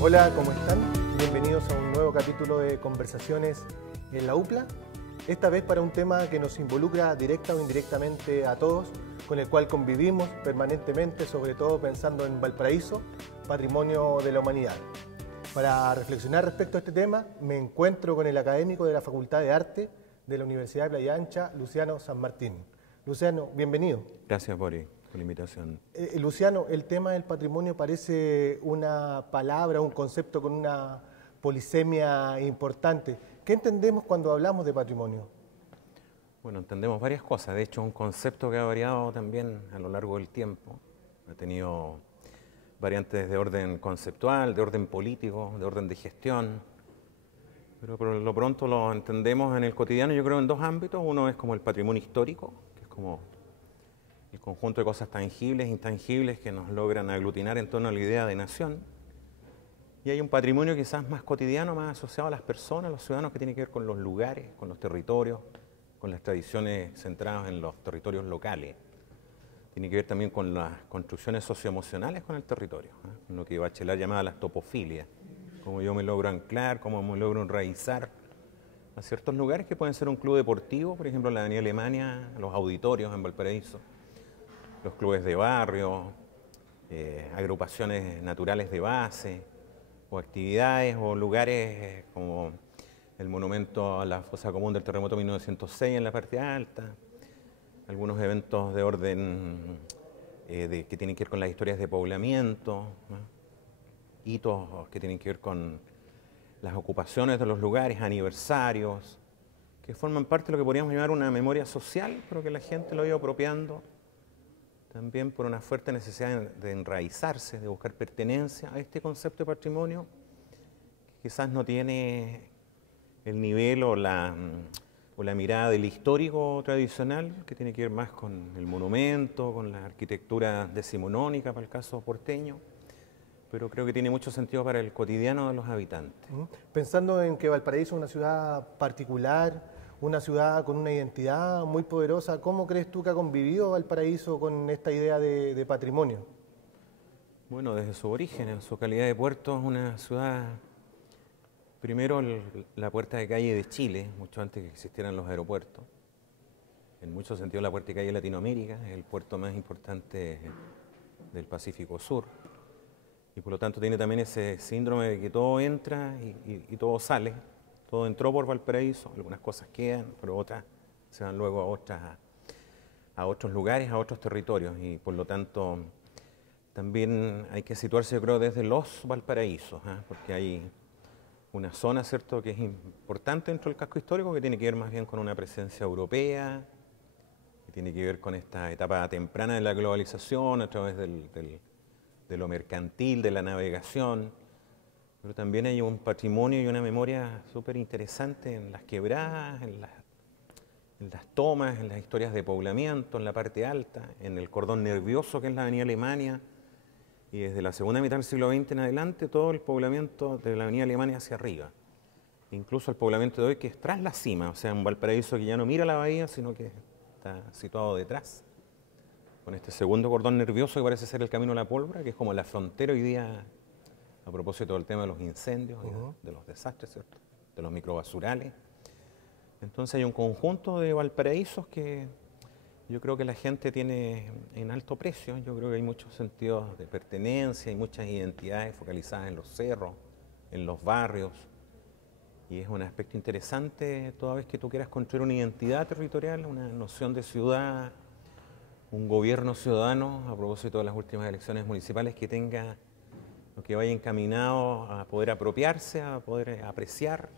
Hola, ¿cómo están? Bienvenidos a un nuevo capítulo de Conversaciones en la UPLA. Esta vez para un tema que nos involucra directa o indirectamente a todos, con el cual convivimos permanentemente, sobre todo pensando en Valparaíso, patrimonio de la humanidad. Para reflexionar respecto a este tema, me encuentro con el académico de la Facultad de Arte de la Universidad de Playa Ancha, Luciano San Martín. Luciano, bienvenido. Gracias por la invitación. Luciano, el tema del patrimonio parece una palabra, un concepto con una polisemia importante. ¿Qué entendemos cuando hablamos de patrimonio? Bueno, entendemos varias cosas. De hecho, es un concepto que ha variado también a lo largo del tiempo. Ha tenido variantes de orden conceptual, de orden político, de orden de gestión. Pero por lo pronto lo entendemos en el cotidiano, yo creo, en dos ámbitos. Uno es como el patrimonio histórico, que es como el conjunto de cosas tangibles e intangibles que nos logran aglutinar en torno a la idea de nación. Y hay un patrimonio quizás más cotidiano, más asociado a las personas, a los ciudadanos, que tiene que ver con los lugares, con los territorios, con las tradiciones centradas en los territorios locales. Tiene que ver también con las construcciones socioemocionales con el territorio, lo que Bachelard llamaba las topofilias, cómo yo me logro anclar, cómo me logro enraizar a ciertos lugares que pueden ser un club deportivo, por ejemplo en la Avenida Alemania, los auditorios en Valparaíso, los clubes de barrio, agrupaciones naturales de base, o actividades o lugares como el monumento a la fosa común del terremoto 1906 en la parte alta, algunos eventos de orden que tienen que ver con las historias de poblamiento, ¿no? Hitos que tienen que ver con las ocupaciones de los lugares, aniversarios, que forman parte de lo que podríamos llamar una memoria social, pero que la gente lo ha ido apropiando también por una fuerte necesidad de enraizarse, de buscar pertenencia a este concepto de patrimonio, que quizás no tiene el nivel o la mirada del histórico tradicional, que tiene que ver más con el monumento, con la arquitectura decimonónica, para el caso porteño, pero creo que tiene mucho sentido para el cotidiano de los habitantes. Pensando en que Valparaíso es una ciudad particular, una ciudad con una identidad muy poderosa, ¿cómo crees tú que ha convivido Valparaíso con esta idea de patrimonio? Bueno, desde su origen, en su calidad de puerto, es una ciudad, primero la puerta de calle de Chile, mucho antes que existieran los aeropuertos. En muchos sentidos la puerta de calle de Latinoamérica, es el puerto más importante del Pacífico Sur. Y por lo tanto tiene también ese síndrome de que todo entra y todo sale. Todo entró por Valparaíso, algunas cosas quedan, pero otras se van luego a otros lugares, a otros territorios. Y por lo tanto también hay que situarse, yo creo, desde los Valparaísos, porque hay una zona, ¿cierto?, que es importante dentro del casco histórico, que tiene que ver más bien con una presencia europea, que tiene que ver con esta etapa temprana de la globalización a través de lo mercantil, de la navegación. Pero también hay un patrimonio y una memoria súper interesante en las quebradas, en las tomas, en las historias de poblamiento, en la parte alta, en el cordón nervioso que es la Avenida Alemania, y desde la segunda mitad del siglo XX en adelante todo el poblamiento de la Avenida Alemania hacia arriba. Incluso el poblamiento de hoy que es tras la cima, o sea, un Valparaíso que ya no mira la bahía, sino que está situado detrás, con este segundo cordón nervioso que parece ser el Camino a la Pólvora, que es como la frontera hoy día. A propósito del tema de los incendios, de los desastres, ¿cierto?, de los microbasurales. Entonces hay un conjunto de Valparaísos que yo creo que la gente tiene en alto precio. Yo creo que hay muchos sentidos de pertenencia, hay muchas identidades focalizadas en los cerros, en los barrios. Y es un aspecto interesante toda vez que tú quieras construir una identidad territorial, una noción de ciudad, un gobierno ciudadano, a propósito de las últimas elecciones municipales, que tenga lo que vaya encaminado a poder apropiarse, a poder apreciar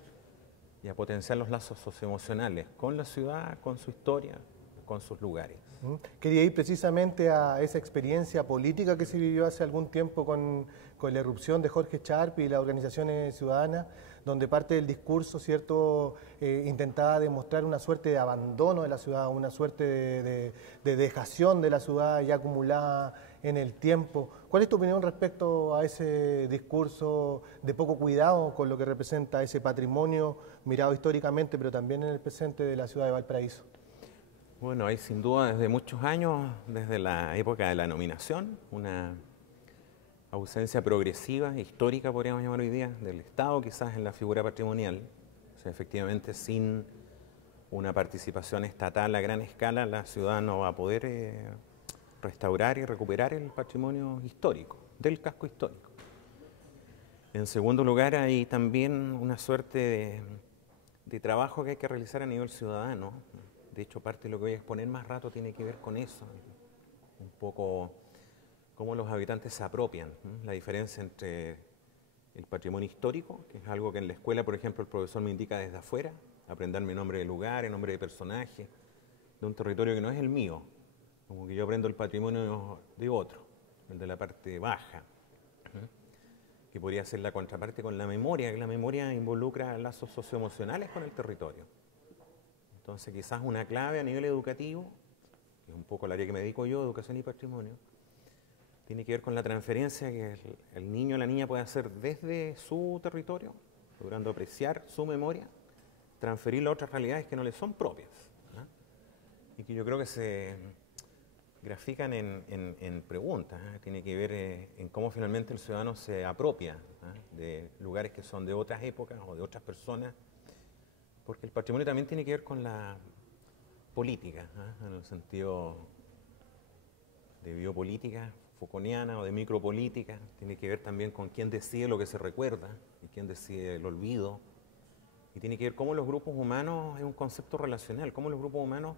y a potenciar los lazos socioemocionales con la ciudad, con su historia, con sus lugares. Quería ir precisamente a esa experiencia política que se vivió hace algún tiempo con la irrupción de Jorge Sharp y las organizaciones ciudadanas, donde parte del discurso, ¿cierto?, intentaba demostrar una suerte de abandono de la ciudad, una suerte de dejación de la ciudad ya acumulada en el tiempo. ¿Cuál es tu opinión respecto a ese discurso de poco cuidado con lo que representa ese patrimonio mirado históricamente, pero también en el presente de la ciudad de Valparaíso? Bueno, hay sin duda desde muchos años, desde la época de la nominación, una ausencia progresiva, histórica podríamos llamar hoy día, del Estado quizás en la figura patrimonial. O sea, efectivamente sin una participación estatal a gran escala, la ciudad no va a poder restaurar y recuperar el patrimonio histórico, del casco histórico. En segundo lugar, hay también una suerte de trabajo que hay que realizar a nivel ciudadano. De hecho, parte de lo que voy a exponer más rato tiene que ver con eso, un poco cómo los habitantes se apropian, la diferencia entre el patrimonio histórico, que es algo que en la escuela, por ejemplo, el profesor me indica desde afuera, aprenderme nombre de lugar, nombre de personaje, de un territorio que no es el mío, como que yo aprendo el patrimonio de otro, el de la parte baja, que podría ser la contraparte con la memoria, que la memoria involucra lazos socioemocionales con el territorio. Entonces quizás una clave a nivel educativo, que es un poco el área que me dedico yo, educación y patrimonio, tiene que ver con la transferencia que el niño o la niña puede hacer desde su territorio, logrando apreciar su memoria, transferirlo a otras realidades que no le son propias, ¿no? Y que yo creo que se grafican en preguntas, ¿no? Tiene que ver en cómo finalmente el ciudadano se apropia, ¿no?, de lugares que son de otras épocas o de otras personas, porque el patrimonio también tiene que ver con la política, ¿no?, en el sentido de biopolítica Foucaultiana o de micropolítica, tiene que ver también con quién decide lo que se recuerda y quién decide el olvido, y tiene que ver cómo los grupos humanos, es un concepto relacional, cómo los grupos humanos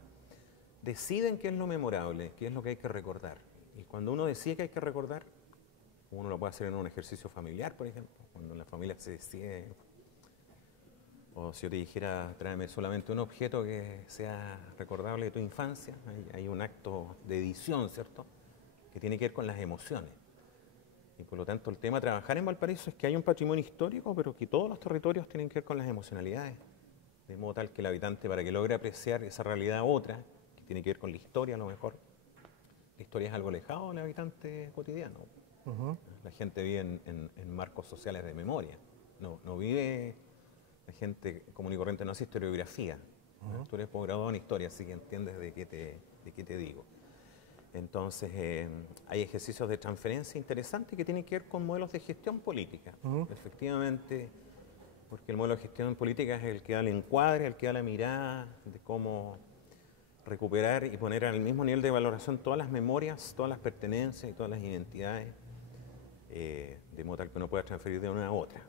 deciden qué es lo memorable, qué es lo que hay que recordar. Y cuando uno decide que hay que recordar, uno lo puede hacer en un ejercicio familiar, por ejemplo, cuando la familia se decide, o si yo te dijera, tráeme solamente un objeto que sea recordable de tu infancia, hay un acto de edición, ¿cierto?, que tiene que ver con las emociones. Y por lo tanto el tema de trabajar en Valparaíso es que hay un patrimonio histórico, pero que todos los territorios tienen que ver con las emocionalidades, de modo tal que el habitante, para que logre apreciar esa realidad otra, que tiene que ver con la historia a lo mejor, la historia es algo alejado del habitante cotidiano. La gente vive en marcos sociales de memoria, no vive, la gente común y corriente no hace historiografía. Tú eres posgraduado en historia, así que entiendes de qué te digo. Entonces, hay ejercicios de transferencia interesantes que tienen que ver con modelos de gestión política. Efectivamente, porque el modelo de gestión política es el que da el encuadre, el que da la mirada de cómo recuperar y poner al mismo nivel de valoración todas las memorias, todas las pertenencias y todas las identidades, de modo tal que uno pueda transferir de una a otra.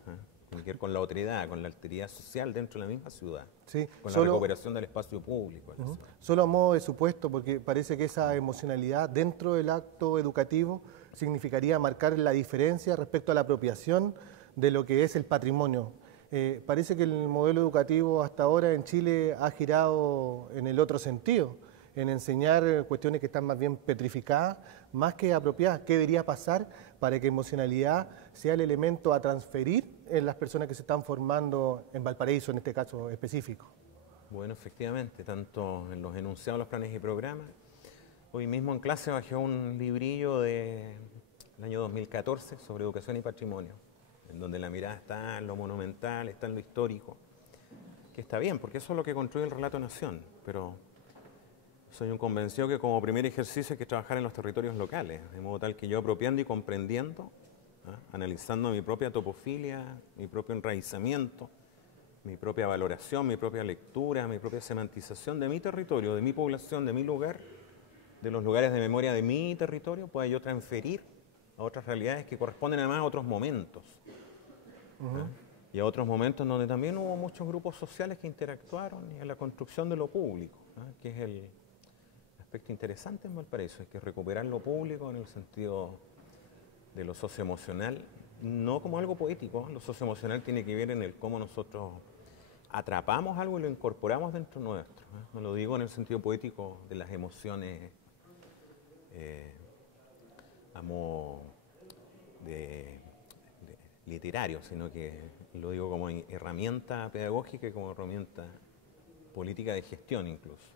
Tiene que ver con la otredad, con la alteridad social dentro de la misma ciudad, sí, con la recuperación del espacio público. Solo a modo de supuesto, porque parece que esa emocionalidad dentro del acto educativo significaría marcar la diferencia respecto a la apropiación de lo que es el patrimonio. Parece que el modelo educativo hasta ahora en Chile ha girado en el otro sentido, en enseñar cuestiones que están más bien petrificadas, más que apropiadas. ¿Qué debería pasar para que emocionalidad sea el elemento a transferir en las personas que se están formando en Valparaíso, en este caso específico? Bueno, efectivamente, tanto en los enunciados, los planes y programas. Hoy mismo en clase bajé un librillo del año 2014 sobre educación y patrimonio, en donde la mirada está en lo monumental, está en lo histórico, que está bien, porque eso es lo que construye el relato nación, pero soy un convencido que como primer ejercicio hay que trabajar en los territorios locales, de modo tal que yo apropiando y comprendiendo, analizando mi propia topofilia, mi propio enraizamiento, mi propia valoración, mi propia lectura, mi propia semantización de mi territorio, de mi población, de mi lugar, de los lugares de memoria de mi territorio, pueda yo transferir a otras realidades que corresponden además a otros momentos. Y a otros momentos donde también hubo muchos grupos sociales que interactuaron y a la construcción de lo público, que es el aspecto interesante en Valparaíso, es que recuperar lo público en el sentido de lo socioemocional, no como algo poético. Lo socioemocional tiene que ver en el cómo nosotros atrapamos algo y lo incorporamos dentro nuestro. No lo digo en el sentido poético de las emociones a modo de literario, sino que lo digo como herramienta pedagógica y como herramienta política de gestión incluso.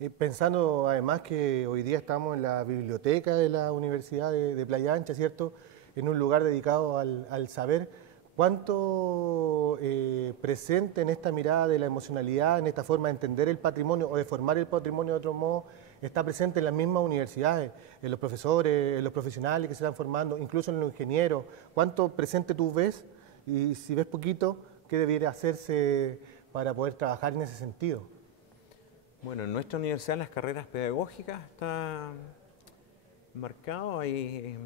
Y pensando además que hoy día estamos en la biblioteca de la Universidad de Playa Ancha, ¿cierto? En un lugar dedicado al saber, ¿cuánto presente en esta mirada de la emocionalidad, en esta forma de entender el patrimonio o de formar el patrimonio de otro modo, está presente en las mismas universidades, en los profesores, en los profesionales que se están formando, incluso en los ingenieros? ¿Cuánto presente tú ves? Y si ves poquito, ¿qué debería hacerse para poder trabajar en ese sentido? Bueno, en nuestra universidad las carreras pedagógicas están marcadas, hay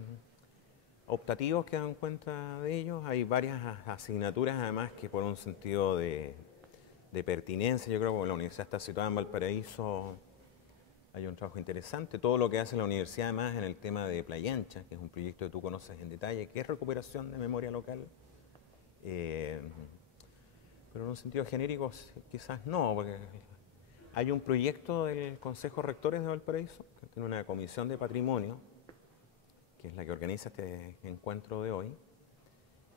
optativos que dan cuenta de ellos, hay varias asignaturas además que por un sentido de pertinencia, yo creo que la universidad está situada en Valparaíso, hay un trabajo interesante, todo lo que hace la universidad además en el tema de Playa Ancha, que es un proyecto que tú conoces en detalle, que es recuperación de memoria local, pero en un sentido genérico quizás no, porque hay un proyecto del Consejo de Rectores de Valparaíso, que tiene una comisión de patrimonio, que es la que organiza este encuentro de hoy,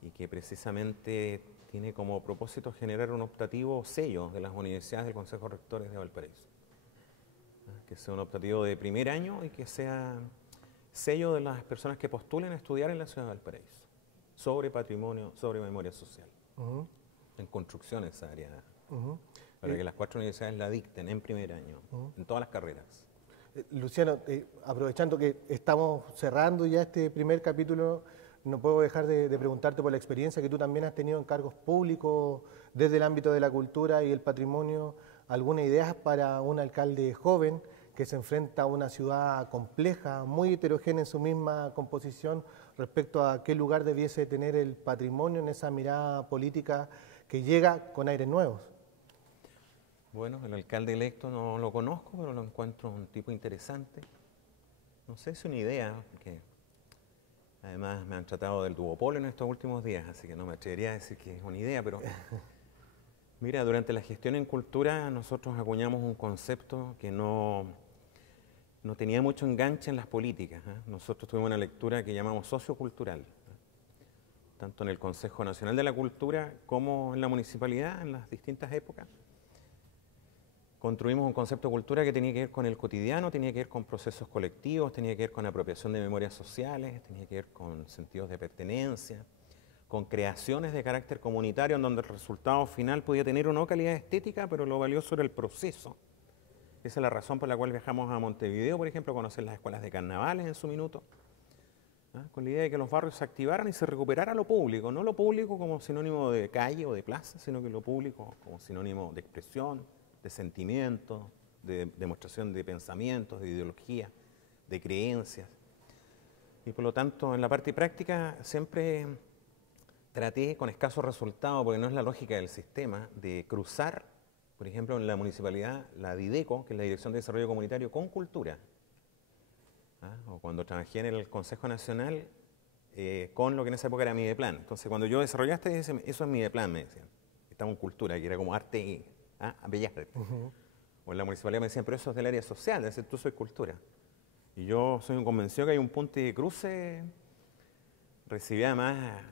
y que precisamente tiene como propósito generar un optativo sello de las universidades del Consejo de Rectores de Valparaíso. Que sea un optativo de primer año y que sea sello de las personas que postulen a estudiar en la ciudad de Valparaíso, sobre patrimonio, sobre memoria social. En construcción esa área, para que las 4 universidades la dicten en primer año, en todas las carreras. Luciano, aprovechando que estamos cerrando ya este primer capítulo, no puedo dejar de preguntarte por la experiencia que tú también has tenido en cargos públicos desde el ámbito de la cultura y el patrimonio. ¿Alguna idea para un alcalde joven que se enfrenta a una ciudad compleja, muy heterogénea en su misma composición, respecto a qué lugar debiese tener el patrimonio en esa mirada política que llega con aires nuevos? Bueno, el alcalde electo no lo conozco, pero lo encuentro un tipo interesante. No sé, es una idea, porque además me han tratado del duopolio en estos últimos días, así que no me atrevería a decir que es una idea, pero mira, durante la gestión en cultura nosotros acuñamos un concepto que no tenía mucho enganche en las políticas. Nosotros tuvimos una lectura que llamamos sociocultural, tanto en el Consejo Nacional de la Cultura como en la municipalidad, en las distintas épocas. Construimos un concepto de cultura que tenía que ver con el cotidiano, tenía que ver con procesos colectivos, tenía que ver con apropiación de memorias sociales, tenía que ver con sentidos de pertenencia, con creaciones de carácter comunitario en donde el resultado final podía tener o no calidad estética, pero lo valioso era el proceso. Esa es la razón por la cual viajamos a Montevideo, por ejemplo, a conocer las escuelas de carnavales en su minuto, con la idea de que los barrios se activaran y se recuperara lo público, no lo público como sinónimo de calle o de plaza, sino que lo público como sinónimo de expresión, de sentimientos, de demostración de pensamientos, de ideología, de creencias. Y por lo tanto, en la parte práctica siempre traté, con escasos resultados, porque no es la lógica del sistema, de cruzar, por ejemplo, en la municipalidad, la DIDECO, que es la Dirección de Desarrollo Comunitario, con cultura. O cuando trabajé en el Consejo Nacional, con lo que en esa época era Mideplan. Entonces, cuando yo desarrollaste, eso es Mideplan, me decían. Estamos en cultura, que era como arte y bellas artes. O en la municipalidad me decían, pero eso es del área social, es decir, tú soy cultura. Y yo soy un convencido que hay un punto de cruce. Recibí además,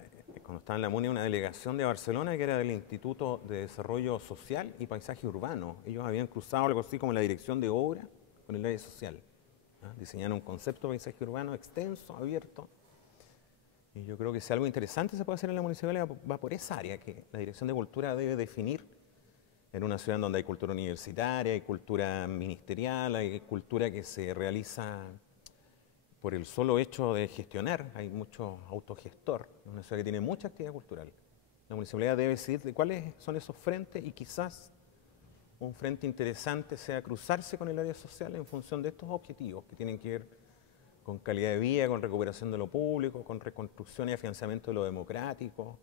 cuando estaba en la MUNI, una delegación de Barcelona que era del Instituto de Desarrollo Social y Paisaje Urbano. Ellos habían cruzado algo así como la dirección de obra con el área social. Diseñaron un concepto de paisaje urbano extenso, abierto. Y yo creo que si algo interesante se puede hacer en la municipalidad va por esa área, que la Dirección de Cultura debe definir en una ciudad donde hay cultura universitaria, hay cultura ministerial, hay cultura que se realiza por el solo hecho de gestionar, hay mucho autogestor, es una ciudad que tiene mucha actividad cultural. La municipalidad debe decidir de cuáles son esos frentes y quizás un frente interesante sea cruzarse con el área social en función de estos objetivos que tienen que ver con calidad de vida, con recuperación de lo público, con reconstrucción y afianzamiento de lo democrático,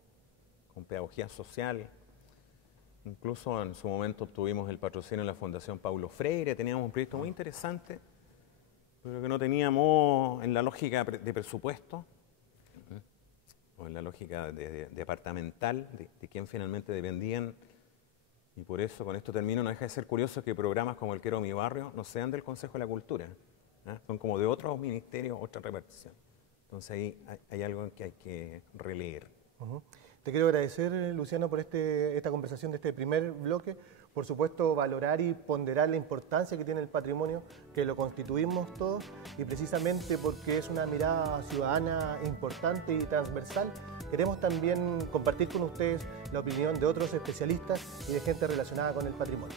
con pedagogía social. Incluso en su momento obtuvimos el patrocinio de la Fundación Paulo Freire, teníamos un proyecto muy interesante, pero que no teníamos en la lógica de presupuesto, o en la lógica departamental, de quién finalmente dependían. Y por eso, con esto termino, no deja de ser curioso que programas como el Quiero Mi Barrio no sean del Consejo de la Cultura, son como de otros ministerios, otra repartición. Entonces ahí hay algo en que hay que releer. Te quiero agradecer, Luciano, por esta conversación de este primer bloque. Por supuesto, valorar y ponderar la importancia que tiene el patrimonio, que lo constituimos todos, y precisamente porque es una mirada ciudadana importante y transversal, queremos también compartir con ustedes la opinión de otros especialistas y de gente relacionada con el patrimonio.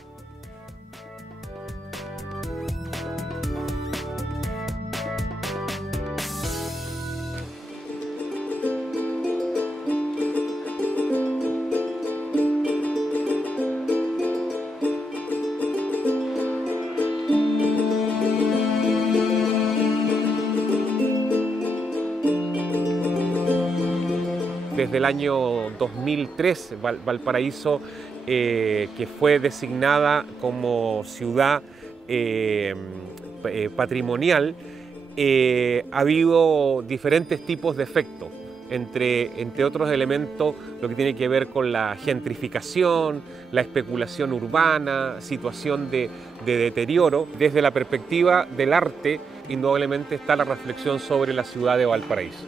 Desde el año 2003, Valparaíso, que fue designada como ciudad patrimonial, ha habido diferentes tipos de efectos, entre otros elementos lo que tiene que ver con la gentrificación, la especulación urbana, situación de deterioro. Desde la perspectiva del arte, indudablemente está la reflexión sobre la ciudad de Valparaíso.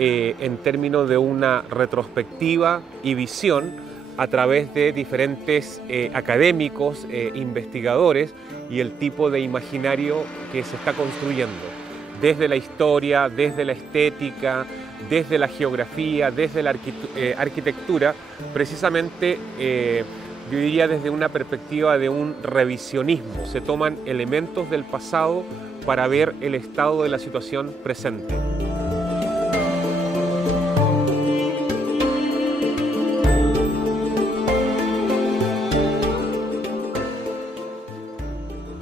En términos de una retrospectiva y visión a través de diferentes académicos, investigadores y el tipo de imaginario que se está construyendo, desde la historia, desde la estética, desde la geografía, desde la arquitectura, precisamente yo diría desde una perspectiva de un revisionismo. Se toman elementos del pasado para ver el estado de la situación presente.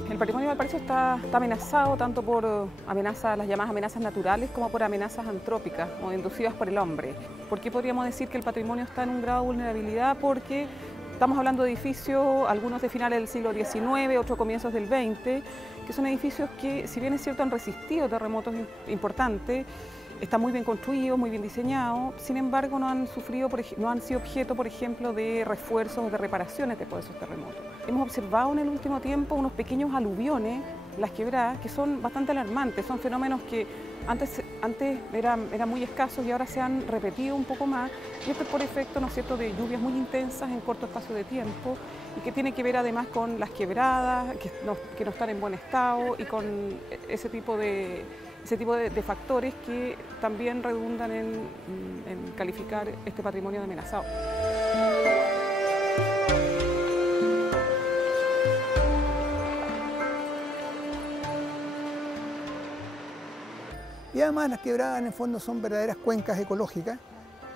El patrimonio de Valparaíso está amenazado tanto por amenazas, las llamadas amenazas naturales, como por amenazas antrópicas o inducidas por el hombre. ¿Por qué podríamos decir que el patrimonio está en un grado de vulnerabilidad? Porque estamos hablando de edificios, algunos de finales del siglo XIX, otros comienzos del XX, que son edificios que, si bien es cierto, han resistido terremotos importantes, están muy bien construidos, muy bien diseñados, sin embargo no han sido objeto, por ejemplo, de refuerzos o de reparaciones después de esos terremotos. Hemos observado en el último tiempo unos pequeños aluviones, las quebradas, que son bastante alarmantes, son fenómenos que antes eran muy escasos y ahora se han repetido un poco más, y esto es por efecto, ¿no es cierto?, de lluvias muy intensas en corto espacio de tiempo, y que tiene que ver además con las quebradas, que no están en buen estado, y con ese tipo de factores que también redundan en calificar este patrimonio de amenazado. Y además las quebradas en el fondo son verdaderas cuencas ecológicas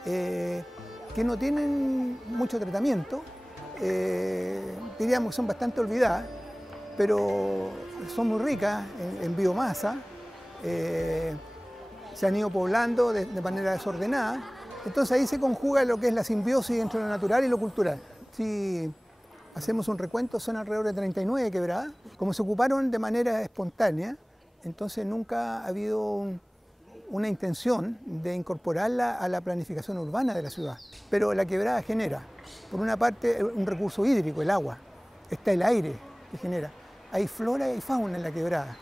que no tienen mucho tratamiento, diríamos que son bastante olvidadas, pero son muy ricas en biomasa. Se han ido poblando de manera desordenada, entonces ahí se conjuga lo que es la simbiosis entre lo natural y lo cultural. Si hacemos un recuento, son alrededor de 39 quebradas. Como se ocuparon de manera espontánea, entonces nunca ha habido una intención de incorporarla a la planificación urbana de la ciudad. Pero la quebrada genera, por una parte, un recurso hídrico, el agua, está el aire que genera, hay flora y fauna en la quebrada.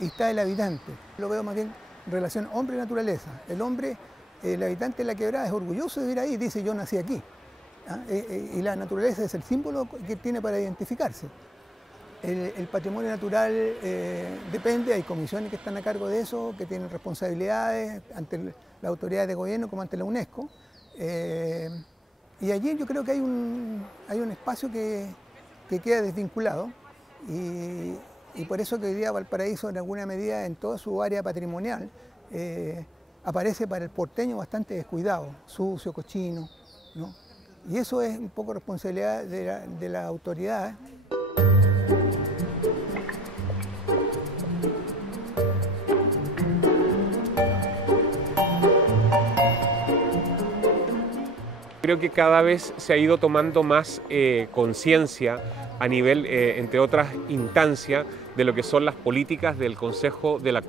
Y está el habitante. Lo veo más bien en relación hombre-naturaleza. El hombre, el habitante de la quebrada es orgulloso de vivir ahí, dice yo nací aquí. Y la naturaleza es el símbolo que tiene para identificarse. El patrimonio natural depende, hay comisiones que están a cargo de eso, que tienen responsabilidades ante las autoridades de gobierno como ante la UNESCO. Y allí yo creo que hay un espacio que queda desvinculado. Y por eso que hoy día Valparaíso, en alguna medida, en toda su área patrimonial, aparece para el porteño bastante descuidado, sucio, cochino, ¿no? Y eso es un poco responsabilidad de la autoridad. Creo que cada vez se ha ido tomando más conciencia a nivel, entre otras instancias, de lo que son las políticas del Consejo de la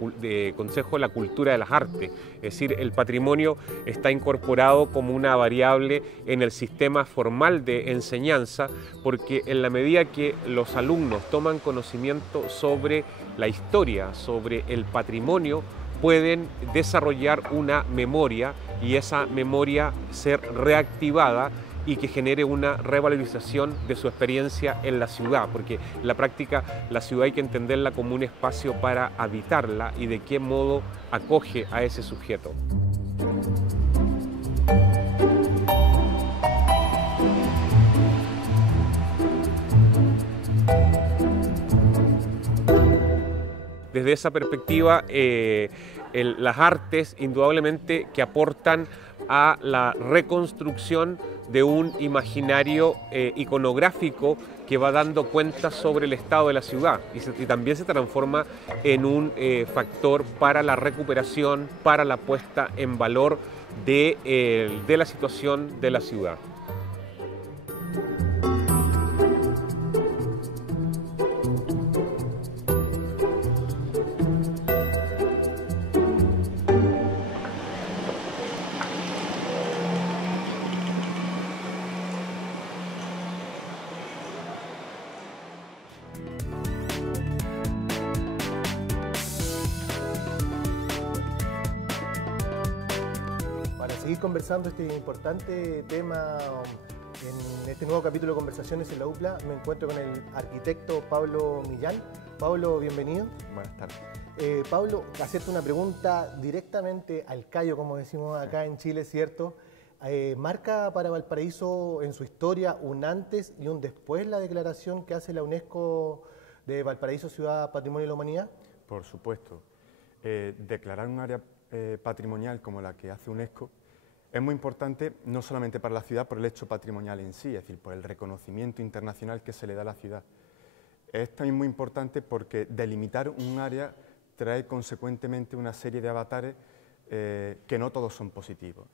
Cultura de las Artes. Es decir, el patrimonio está incorporado como una variable en el sistema formal de enseñanza, porque en la medida que los alumnos toman conocimiento sobre la historia, sobre el patrimonio, pueden desarrollar una memoria y esa memoria ser reactivada y que genere una revalorización de su experiencia en la ciudad, porque en la práctica la ciudad hay que entenderla como un espacio para habitarla y de qué modo acoge a ese sujeto. Desde esa perspectiva, las artes indudablemente que aportan a la reconstrucción de un imaginario iconográfico que va dando cuenta sobre el estado de la ciudad y también se transforma en un factor para la recuperación, para la puesta en valor de la situación de la ciudad. Seguir conversando este importante tema en este nuevo capítulo de Conversaciones en la UPLA, me encuentro con el arquitecto Pablo Millán. Pablo, bienvenido. Buenas tardes. Pablo, hacerte una pregunta directamente al callo, como decimos acá en Chile, ¿cierto? ¿Marca para Valparaíso en su historia un antes y un después la declaración que hace la UNESCO de Valparaíso Ciudad Patrimonio de la Humanidad? Por supuesto. Declarar un área patrimonial como la que hace UNESCO es muy importante no solamente para la ciudad por el hecho patrimonial en sí, es decir, por el reconocimiento internacional que se le da a la ciudad. Es también muy importante porque delimitar un área trae consecuentemente una serie de avatares que no todos son positivos.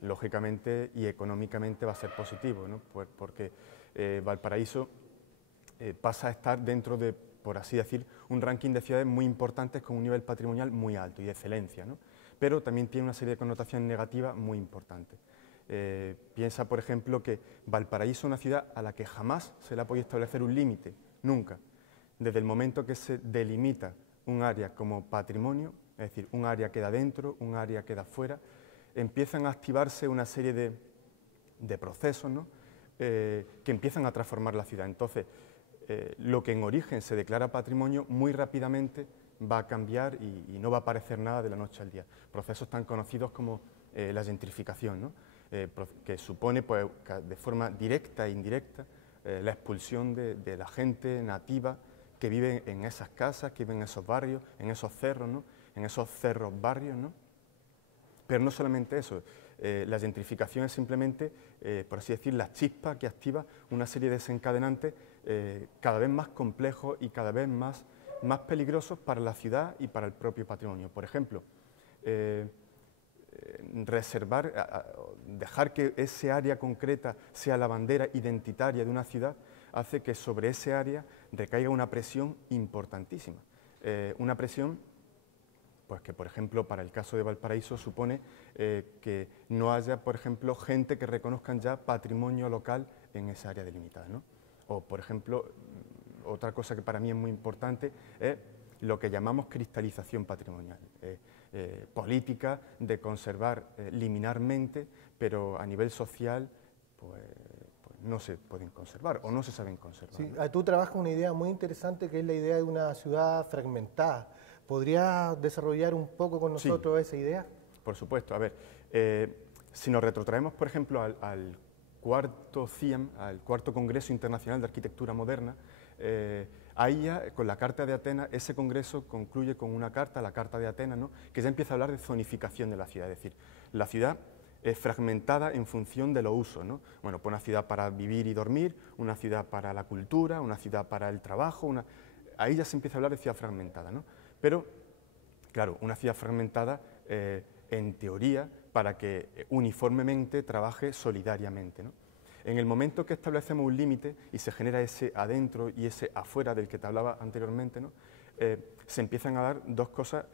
Lógicamente y económicamente va a ser positivo, ¿no? Pues porque Valparaíso pasa a estar dentro de, por así decir, un ranking de ciudades muy importantes con un nivel patrimonial muy alto y de excelencia, ¿no? Pero también tiene una serie de connotaciones negativas muy importantes. Piensa, por ejemplo, que Valparaíso es una ciudad a la que jamás se le ha podido establecer un límite, nunca. Desde el momento que se delimita un área como patrimonio, es decir, un área queda dentro, un área queda fuera, empiezan a activarse una serie de procesos, ¿no? Que empiezan a transformar la ciudad. Entonces, lo que en origen se declara patrimonio muy rápidamente va a cambiar y no va a aparecer nada de la noche al día. Procesos tan conocidos como la gentrificación, ¿no? Que supone pues, de forma directa e indirecta la expulsión de la gente nativa que vive en esas casas, que vive en esos barrios, en esos cerros, ¿no? En esos cerros barrios, ¿no? Pero no solamente eso, la gentrificación es simplemente, por así decir, la chispa que activa una serie de desencadenantes cada vez más complejos y cada vez más peligrosos para la ciudad y para el propio patrimonio. Por ejemplo, dejar que ese área concreta sea la bandera identitaria de una ciudad hace que sobre ese área recaiga una presión importantísima. Una presión pues que, por ejemplo, para el caso de Valparaíso supone que no haya, por ejemplo, gente que reconozcan ya patrimonio local en esa área delimitada, ¿no? O, por ejemplo, otra cosa que para mí es muy importante es lo que llamamos cristalización patrimonial, política de conservar liminarmente, pero a nivel social pues no se pueden conservar o no se saben conservar. Sí, ¿no? tú trabajas una idea muy interesante que es la idea de una ciudad fragmentada. ¿Podrías desarrollar un poco con nosotros esa idea? Por supuesto. A ver, si nos retrotraemos, por ejemplo, al cuarto CIAM, al cuarto Congreso Internacional de Arquitectura Moderna, ahí ya, con la Carta de Atenas, ese congreso concluye con una carta, la Carta de Atenas, ¿no? Que ya empieza a hablar de zonificación de la ciudad, es decir, la ciudad es fragmentada en función de los usos, ¿no? Bueno, pues una ciudad para vivir y dormir, una ciudad para la cultura, una ciudad para el trabajo, ahí ya se empieza a hablar de ciudad fragmentada, ¿no? Pero, claro, una ciudad fragmentada, en teoría, para que uniformemente trabaje solidariamente, ¿no? En el momento que establecemos un límite y se genera ese adentro y ese afuera del que te hablaba anteriormente, ¿no? Se empiezan a dar dos cosas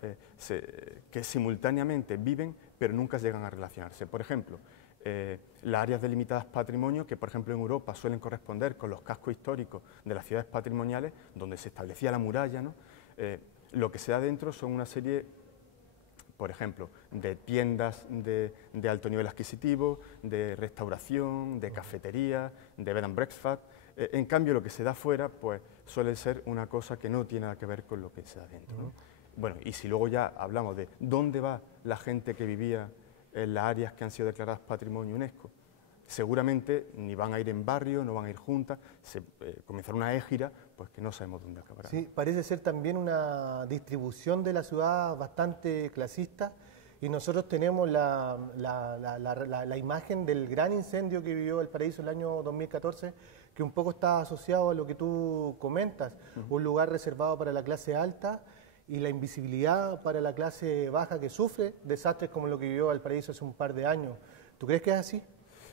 que simultáneamente viven pero nunca llegan a relacionarse. Por ejemplo, las áreas delimitadas patrimonio, que por ejemplo en Europa suelen corresponder con los cascos históricos de las ciudades patrimoniales, donde se establecía la muralla, ¿no? Lo que se da dentro son una serie por ejemplo, de tiendas de alto nivel adquisitivo, de restauración, de cafetería, de bed and breakfast. En cambio, lo que se da fuera, pues suele ser una cosa que no tiene nada que ver con lo que se da dentro, ¿no? Bueno, y si luego ya hablamos de dónde va la gente que vivía en las áreas que han sido declaradas Patrimonio UNESCO, seguramente ni van a ir en barrio, no van a ir juntas, comenzará una égira, pues que no sabemos dónde acabará. Sí, parece ser también una distribución de la ciudad bastante clasista, y nosotros tenemos la imagen del gran incendio que vivió Valparaíso el año 2014, que un poco está asociado a lo que tú comentas, un lugar reservado para la clase alta y la invisibilidad para la clase baja que sufre desastres como lo que vivió Valparaíso hace un par de años. ¿Tú crees que es así?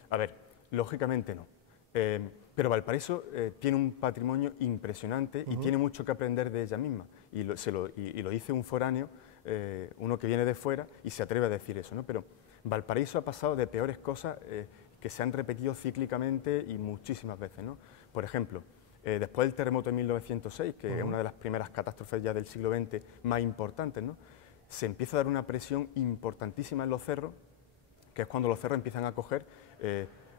A ver, lógicamente no. Pero Valparaíso tiene un patrimonio impresionante y tiene mucho que aprender de ella misma. Y lo dice un foráneo, uno que viene de fuera y se atreve a decir eso, ¿no? Pero Valparaíso ha pasado de peores cosas que se han repetido cíclicamente y muchísimas veces, ¿no? Por ejemplo, después del terremoto de 1906, que es una de las primeras catástrofes ya del siglo XX más importantes, ¿no? Se empieza a dar una presión importantísima en los cerros, que es cuando los cerros empiezan a coger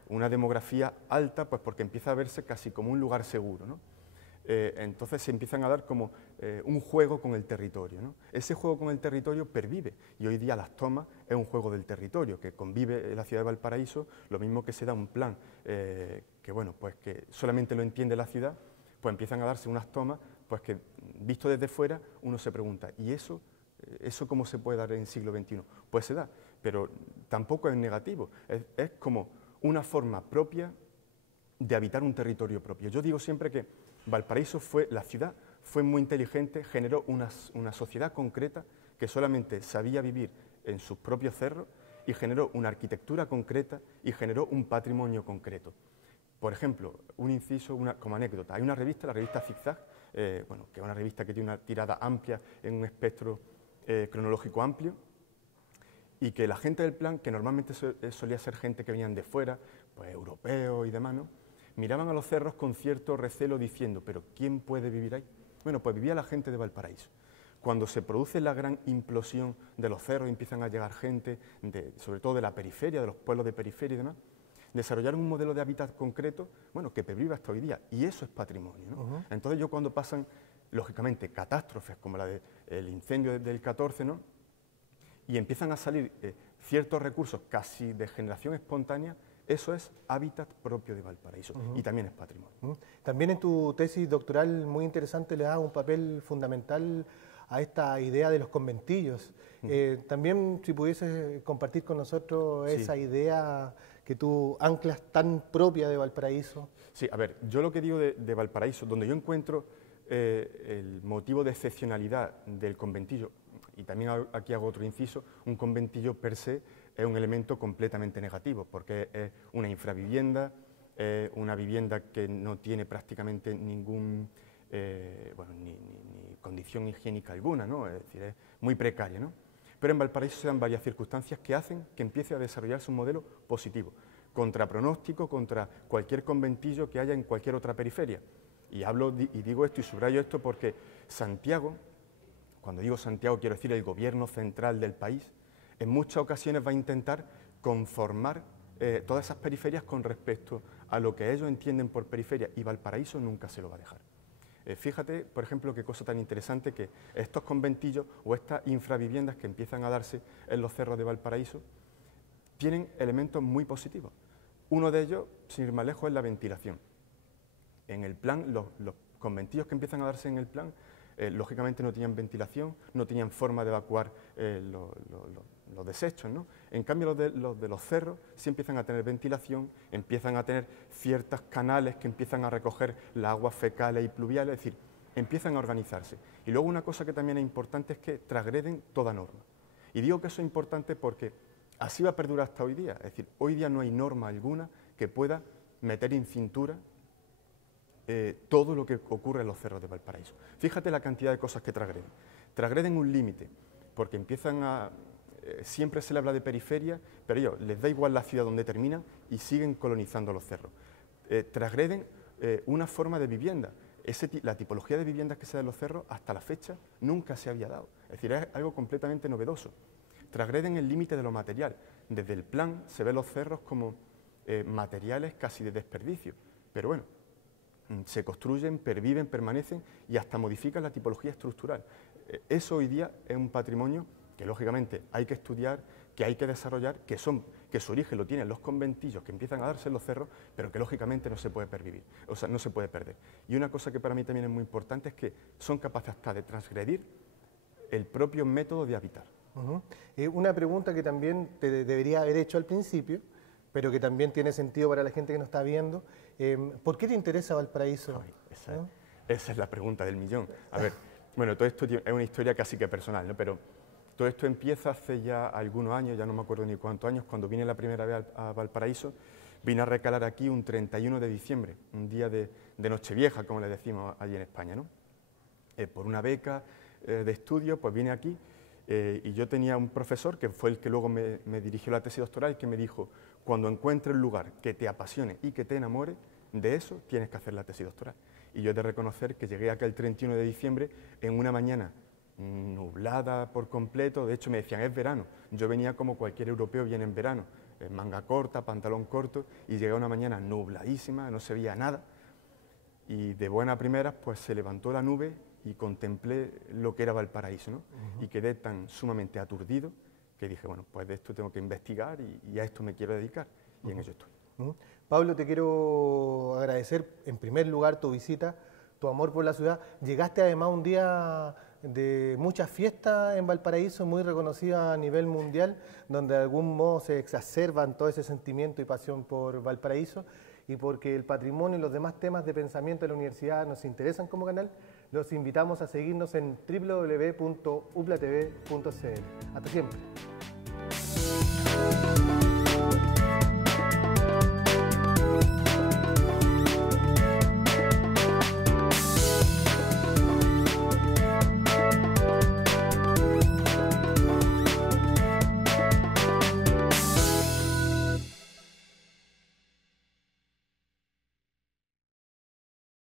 una demografía alta, pues porque empieza a verse casi como un lugar seguro, ¿no? Entonces se empiezan a dar como un juego con el territorio, ¿no? Ese juego con el territorio pervive, y hoy día Las Tomas es un juego del territorio, que convive en la ciudad de Valparaíso, lo mismo que se da un plan que, bueno, pues que solamente lo entiende la ciudad, pues empiezan a darse unas tomas, pues que visto desde fuera uno se pregunta, ¿y eso cómo se puede dar en el siglo XXI? Pues se da, pero tampoco es negativo, es como una forma propia de habitar un territorio propio. Yo digo siempre que Valparaíso la ciudad fue muy inteligente, generó una sociedad concreta que solamente sabía vivir en sus propios cerros, y generó una arquitectura concreta y generó un patrimonio concreto. Por ejemplo, un inciso, como anécdota, hay una revista, la revista Zigzag, bueno, que es una revista que tiene una tirada amplia en un espectro cronológico amplio, y que la gente del plan, que normalmente solía ser gente que venían de fuera, pues europeos y demás, ¿no?, miraban a los cerros con cierto recelo diciendo, ¿pero quién puede vivir ahí? Bueno, pues vivía la gente de Valparaíso. Cuando se produce la gran implosión de los cerros y empiezan a llegar gente, sobre todo de la periferia, de los pueblos de periferia y demás, desarrollaron un modelo de hábitat concreto, bueno, que pervive hasta hoy día, y eso es patrimonio, ¿no? Entonces yo cuando pasan, lógicamente, catástrofes como la del incendio del 14, ¿no?, y empiezan a salir ciertos recursos casi de generación espontánea, eso es hábitat propio de Valparaíso, y también es patrimonio. También en tu tesis doctoral, muy interesante, le das un papel fundamental a esta idea de los conventillos. También, si pudieses compartir con nosotros esa idea que tú anclas tan propia de Valparaíso. Sí, a ver, yo lo que digo de Valparaíso, donde yo encuentro el motivo de excepcionalidad del conventillo, y también aquí hago otro inciso, un conventillo per se es un elemento completamente negativo, porque es una infravivienda, una vivienda que no tiene prácticamente ningún, bueno, ni condición higiénica alguna, ¿no? Es decir, es muy precaria, ¿no? Pero en Valparaíso se dan varias circunstancias que hacen que empiece a desarrollarse un modelo positivo, contra pronóstico, contra cualquier conventillo que haya en cualquier otra periferia. Y digo esto y subrayo esto porque Santiago, cuando digo Santiago quiero decir el gobierno central del país, en muchas ocasiones va a intentar conformar todas esas periferias con respecto a lo que ellos entienden por periferia, y Valparaíso nunca se lo va a dejar. Fíjate, por ejemplo, qué cosa tan interesante, que estos conventillos o estas infraviviendas que empiezan a darse en los cerros de Valparaíso tienen elementos muy positivos. Uno de ellos, sin ir más lejos, es la ventilación. En el plan, los conventillos que empiezan a darse en el plan, lógicamente no tenían ventilación, no tenían forma de evacuar los desechos, ¿no? En cambio los de los cerros sí empiezan a tener ventilación, empiezan a tener ciertos canales que empiezan a recoger las aguas fecales y pluviales, es decir, empiezan a organizarse. Y luego una cosa que también es importante es que transgreden toda norma. Y digo que eso es importante porque así va a perdurar hasta hoy día, es decir, hoy día no hay norma alguna que pueda meter en cintura todo lo que ocurre en los cerros de Valparaíso. Fíjate la cantidad de cosas que transgreden. Transgreden un límite, porque empiezan a... siempre se le habla de periferia, pero ellos les da igual la ciudad donde terminan y siguen colonizando los cerros. Transgreden una forma de vivienda. La tipología de viviendas que se da en los cerros hasta la fecha nunca se había dado. Es decir, es algo completamente novedoso. transgreden el límite de lo material. Desde el plan se ven los cerros como materiales casi de desperdicio, pero bueno, se construyen, perviven, permanecen y hasta modifican la tipología estructural. Eso hoy día es un patrimonio que lógicamente hay que estudiar, que hay que desarrollar, que su origen lo tienen los conventillos que empiezan a darse en los cerros, pero que lógicamente no se puede pervivir, o sea, no se puede perder. Y una cosa que para mí también es muy importante es que son capaces hasta de transgredir el propio método de habitar. Una pregunta que también te debería haber hecho al principio, pero que también tiene sentido para la gente que nos está viendo. ¿Por qué te interesa Valparaíso? Ay, esa es la pregunta del millón. A ver, bueno, todo esto es una historia casi que personal, ¿no? Pero todo esto empieza hace ya algunos años, ya no me acuerdo ni cuántos años, cuando vine la primera vez a Valparaíso. Vine a recalar aquí un 31 de diciembre, un día de Nochevieja, como le decimos allí en España, ¿no? Por una beca de estudio, pues vine aquí y yo tenía un profesor que fue el que luego me dirigió la tesis doctoral, que me dijo: cuando encuentres un lugar que te apasione y que te enamore, de eso tienes que hacer la tesis doctoral. Y yo he de reconocer que llegué acá el 31 de diciembre en una mañana nublada por completo. De hecho me decían, es verano. Yo venía como cualquier europeo viene en verano, manga corta, pantalón corto, y llegué una mañana nubladísima, no se veía nada, y de buena primera pues se levantó la nube y contemplé lo que era Valparaíso, ¿no? Y quedé tan sumamente aturdido que dije, bueno, pues de esto tengo que investigar y a esto me quiero dedicar, y en ello estoy. Pablo, te quiero agradecer en primer lugar tu visita, tu amor por la ciudad. Llegaste además un día de muchas fiestas en Valparaíso, muy reconocida a nivel mundial, donde de algún modo se exacerban todo ese sentimiento y pasión por Valparaíso, y porque el patrimonio y los demás temas de pensamiento de la universidad nos interesan como canal, los invitamos a seguirnos en www.uplatv.cl. Hasta siempre.